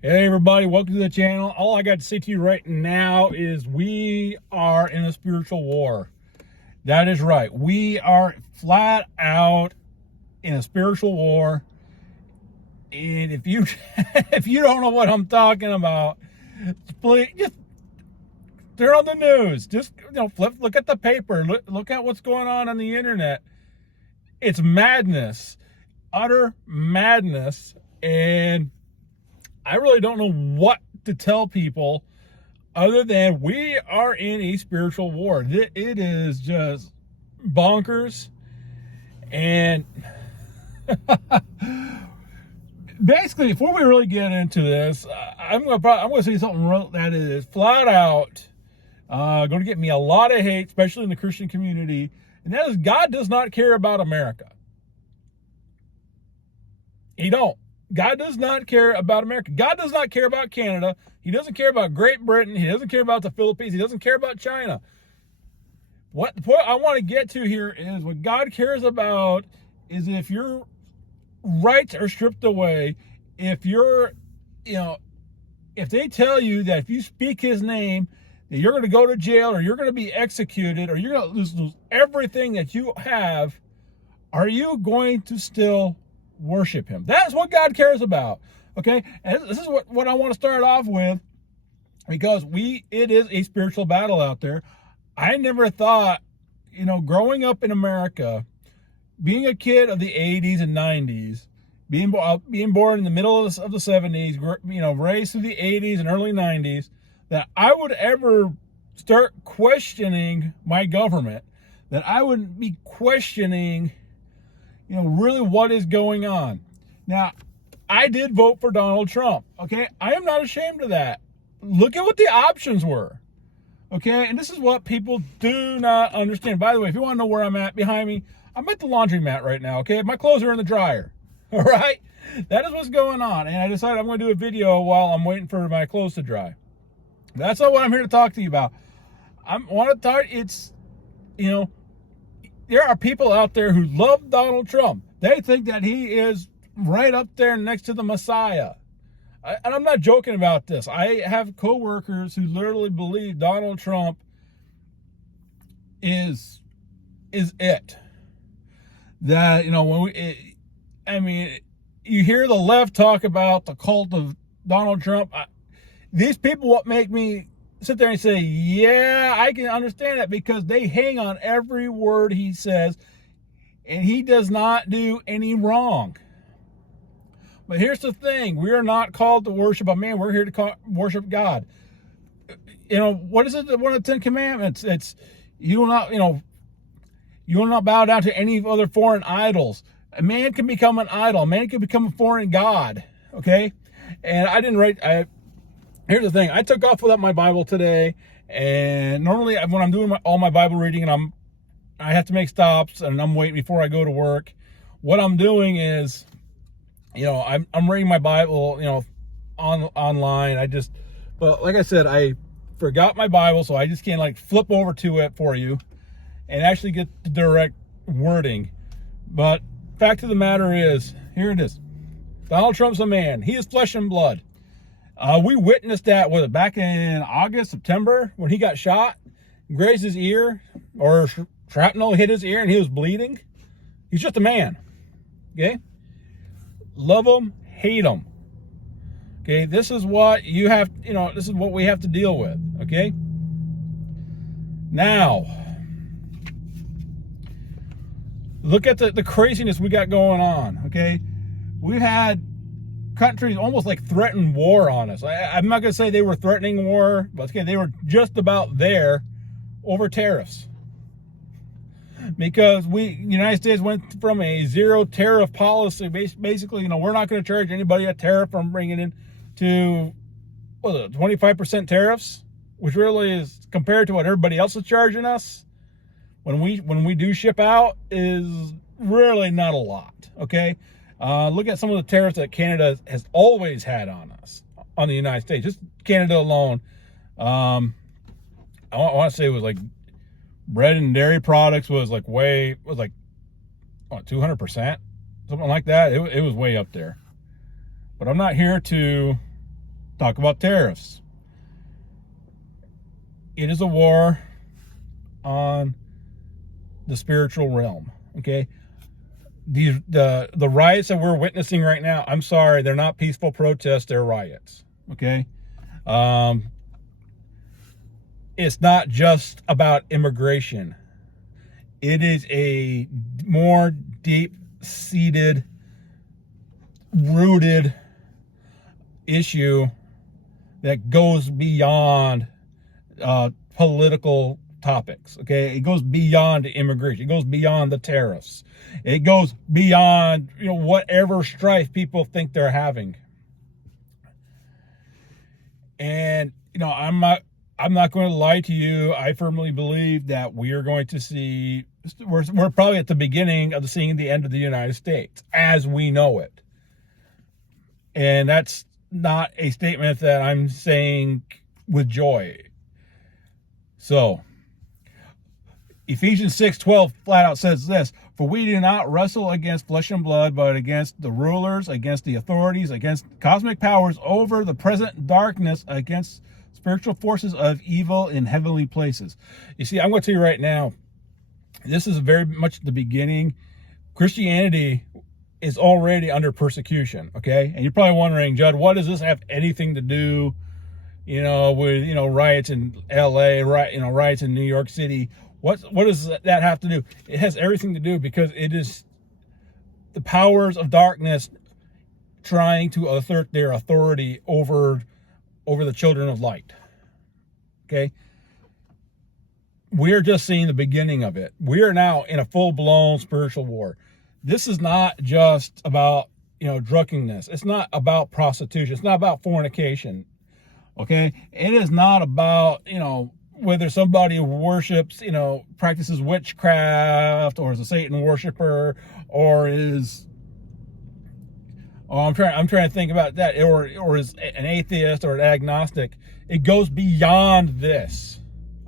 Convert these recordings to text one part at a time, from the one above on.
Hey everybody, welcome to the channel. All I got to say to you right now is we are in a spiritual war. That is right. We are flat out in a spiritual war. And if you if you don't know what I'm talking about, please just turn on the news. Just look at the paper. Look at what's going on the internet. It's madness, utter madness, and I really don't know what to tell people other than we are in a spiritual war. It is just bonkers. And basically, before we really get into this, I'm going to say something that is flat out going to get me a lot of hate, especially in the Christian community. And that is, God does not care about America. He don't. God does not care about America. God does not care about Canada. He doesn't care about Great Britain. He doesn't care about the Philippines. He doesn't care about China. What the point I want to get to here is what God cares about is if your rights are stripped away, if you're, if they tell you that if you speak his name, that you're going to go to jail or you're going to be executed or you're going to lose everything that you have, are you going to still worship him? That's what God cares about. Okay, and this is what I want to start off with, because it is a spiritual battle out there. I never thought, growing up in America, being a kid of the 80s and 90s, being born in the middle of the 70s, raised through the 80s and early 90s, that I would ever start questioning my government, that I would be questioning really what is going on. Now, I did vote for Donald Trump, okay? I am not ashamed of that. Look at what the options were, okay? And this is what people do not understand. By the way, if you want to know where I'm at behind me, I'm at the laundromat right now, okay? My clothes are in the dryer, all right? That is what's going on. And I decided I'm going to do a video while I'm waiting for my clothes to dry. That's not what I'm here to talk to you about. There are people out there who love Donald Trump. They think that he is right up there next to the Messiah. And I'm not joking about this. I have coworkers who literally believe Donald Trump is it. That, you hear the left talk about the cult of Donald Trump. These people what make me sit there and say, yeah, I can understand that, because they hang on every word he says, and he does not do any wrong. But here's the thing. We are not called to worship a man. We're here to worship God. What is it? One of the 10 Commandments. It's, you will not bow down to any other foreign idols. A man can become an idol. A man can become a foreign god. Okay? And here's the thing. I took off without my Bible today, and normally when I'm doing all my Bible reading and I have to make stops and I'm waiting before I go to work, what I'm doing is, I'm reading my Bible, online. But like I said, I forgot my Bible, so I just can't flip over to it for you and actually get the direct wording. But fact of the matter is, here it is. Donald Trump's a man. He is flesh and blood. We witnessed that, back in August, September, when he got shot, grazed his ear, or shrapnel hit his ear and he was bleeding. He's just a man, okay? Love him, hate him, okay? This is what this is what we have to deal with, okay? Now, look at the craziness we got going on, okay? We've had countries almost threaten war on us. I'm not going to say they were threatening war, but okay, they were just about there over tariffs. Because the United States went from a zero tariff policy. Basically, we're not going to charge anybody a tariff from bringing in to 25% tariffs, which really is, compared to what everybody else is charging us when we do ship out, is really not a lot. Okay. Look at some of the tariffs that Canada has always had on us, on the United States. Just Canada alone. I want to say it was bread and dairy products was 200%, something like that. It was way up there. But I'm not here to talk about tariffs. It is a war on the spiritual realm. Okay, the riots that we're witnessing right now, I'm sorry, they're not peaceful protests, they're riots. Okay, it's not just about immigration. It is a more deep-seated, rooted issue that goes beyond political topics. Okay, it goes beyond immigration. It goes beyond the tariffs. It goes beyond, whatever strife people think they're having. And I'm not going to lie to you. I firmly believe that we are going to see. We're probably at the beginning of seeing the end of the United States as we know it. And that's not a statement that I'm saying with joy. So, Ephesians 6:12 flat out says this: "For we do not wrestle against flesh and blood, but against the rulers, against the authorities, against cosmic powers over the present darkness, against spiritual forces of evil in heavenly places." You see, I'm going to tell you right now, this is very much the beginning. Christianity is already under persecution, okay? And you're probably wondering, Judd, what does this have anything to do, with, riots in LA, riots in New York City? What does that have to do? It has everything to do, because it is the powers of darkness trying to assert their authority over the children of light. Okay? We're just seeing the beginning of it. We are now in a full-blown spiritual war. This is not just about, drunkenness. It's not about prostitution. It's not about fornication. Okay? It is not about, whether somebody worships, practices witchcraft, or is a Satan worshiper, or is, I'm trying to think about that, or is an atheist or an agnostic. It goes beyond this.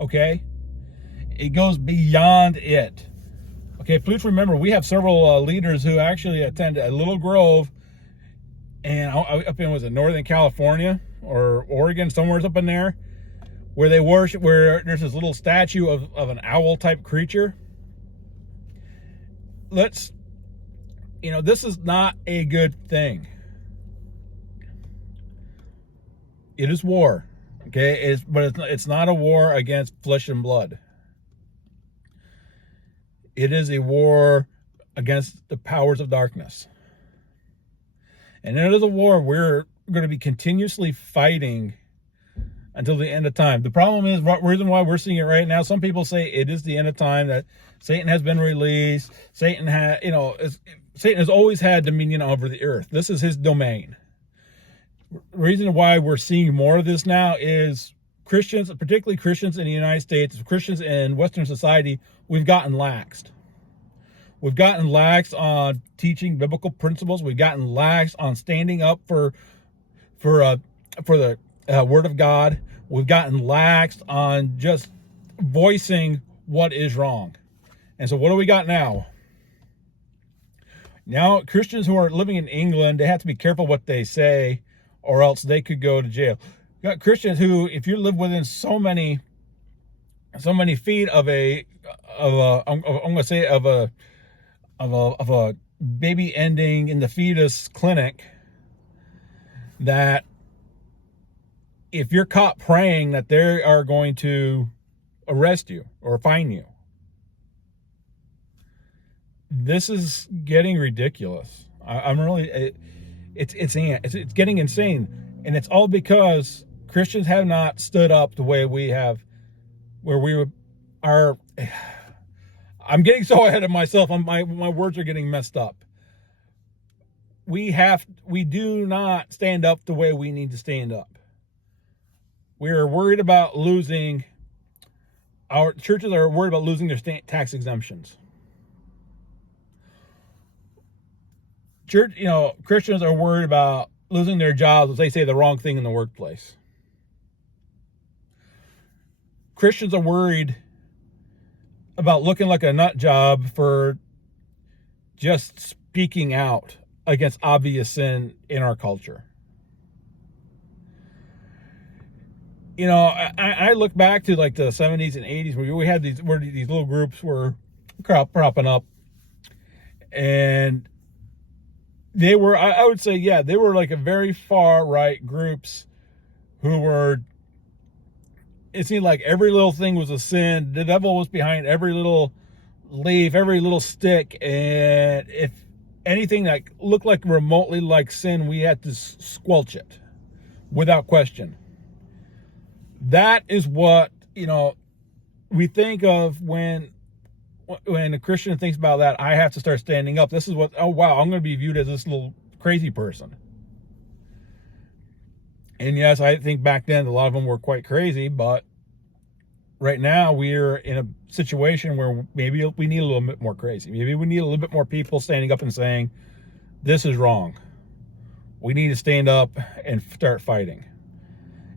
Okay? It goes beyond it. Okay, please remember, we have several leaders who actually attend a Little Grove, and up in, was it Northern California or Oregon, somewhere up in there, where they worship, where there's this little statue of an owl type creature. This is not a good thing. It is war. Okay, but it's not a war against flesh and blood. It is a war against the powers of darkness. And it is a war we're going to be continuously fighting until the end of time. The problem is, the reason why we're seeing it right now, some people say it is the end of time, that Satan has been released. Satan has always had dominion over the earth. This is his domain. The reason why we're seeing more of this now is Christians, particularly Christians in the United States, Christians in Western society, we've gotten laxed. We've gotten lax on teaching biblical principles. We've gotten lax on standing up for the Word of God. We've gotten lax on just voicing what is wrong. And so what do we got now? Now, Christians who are living in England, they have to be careful what they say, or else they could go to jail. You got Christians who, if you live within so many feet of a baby ending in the fetus clinic, that if you're caught praying, that they are going to arrest you or fine you. This is getting ridiculous. It's getting insane, and it's all because Christians have not stood up the way we have, where we are. I'm getting so ahead of myself. My words are getting messed up. We do not stand up the way we need to stand up. We are worried about losing. Our churches are worried about losing their tax exemptions. Christians are worried about losing their jobs if they say the wrong thing in the workplace. Christians are worried about looking like a nut job for just speaking out against obvious sin in our culture. you know, I look back to like the 70s and 80s where we had these little groups were cropping up, and they were, I would say, yeah, they were like a very far right groups who were, it seemed like every little thing was a sin. The devil was behind every little leaf, every little stick, and if anything that looked like remotely like sin, we had to squelch it without question. That is what, you know, we think of when a Christian thinks about that. I have to start standing up. This is what, oh wow, I'm going to be viewed as this little crazy person. And yes, I think back then a lot of them were quite crazy, but right now we're in a situation where maybe we need a little bit more crazy. Maybe we need a little bit more people standing up and saying, this is wrong. We need to stand up and start fighting.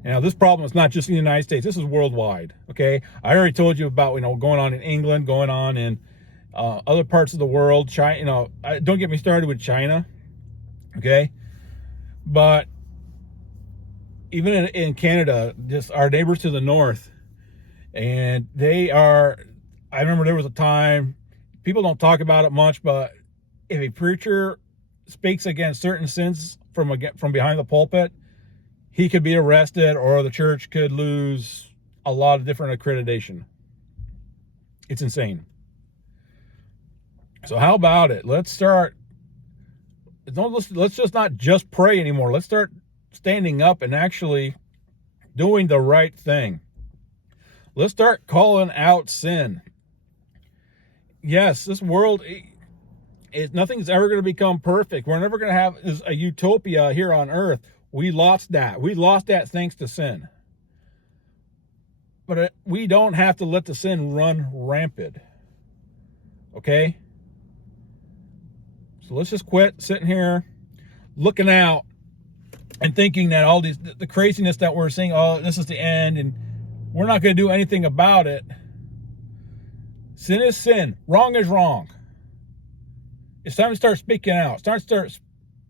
Now, this problem is not just in the United States. This is worldwide, okay? I already told you about, you know, going on in England, going on in other parts of the world. China, you know, don't get me started with China, okay? But even in Canada, just our neighbors to the north, and they are, I remember there was a time, people don't talk about it much, but if a preacher speaks against certain sins from behind the pulpit, he could be arrested, or the church could lose a lot of different accreditation. It's insane. So how about it? Let's start. Let's just not just pray anymore. Let's start standing up and actually doing the right thing. Let's start calling out sin. Yes, this world, nothing's ever going to become perfect. We're never going to have a utopia here on earth. We lost that. We lost that thanks to sin. But we don't have to let the sin run rampant. Okay? So let's just quit sitting here looking out and thinking that all the craziness that we're seeing, oh, this is the end, and we're not going to do anything about it. Sin is sin. Wrong is wrong. It's time to start speaking out. Start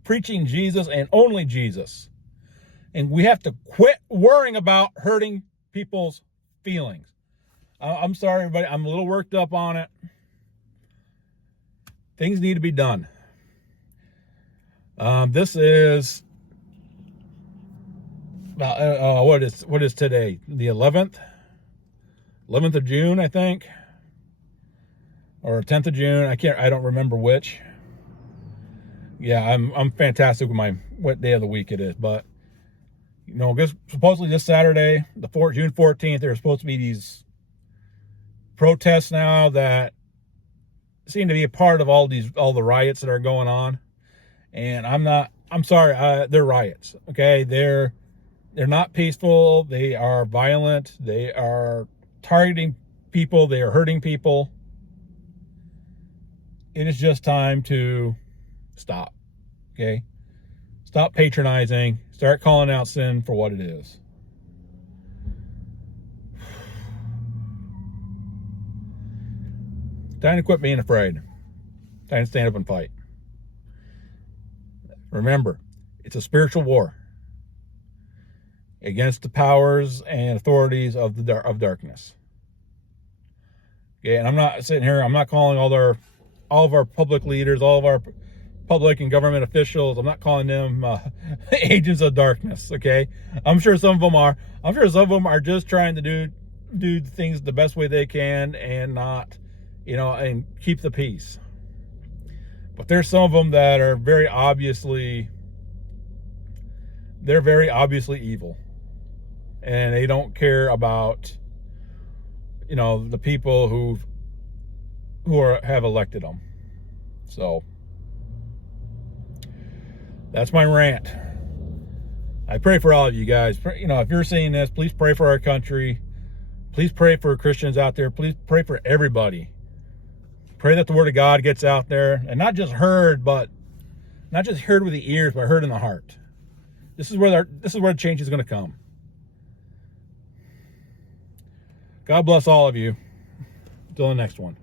preaching Jesus and only Jesus. And we have to quit worrying about hurting people's feelings. I'm sorry, everybody. I'm a little worked up on it. Things need to be done. This is about, what is today? The 11th of June, I think, or 10th of June. I don't remember which. Yeah, I'm fantastic with what day of the week it is, but you know, because supposedly this Saturday, June 14th, there are supposed to be these protests now that seem to be a part of all the riots that are going on. And I'm sorry, they're riots, okay? They're not peaceful. They are violent. They are targeting people. They are hurting people. It is just time to stop, okay? Stop patronizing. Start calling out sin for what it is. Time to quit being afraid. Time to stand up and fight. Remember, it's a spiritual war against the powers and authorities of darkness. Okay, and I'm not sitting here, I'm not calling all of our public leaders, all of our public and government officials, I'm not calling them agents of darkness, okay? I'm sure some of them are. I'm sure some of them are just trying to do things the best way they can and not, you know, and keep the peace. But there's some of them that are very obviously evil. And they don't care about, you know, the people who have elected them. So that's my rant. I pray for all of you guys. You know, if you're seeing this, please pray for our country. Please pray for Christians out there. Please pray for everybody. Pray that the word of God gets out there, and not just heard with the ears, but heard in the heart. This is where the change is going to come. God bless all of you. Until the next one.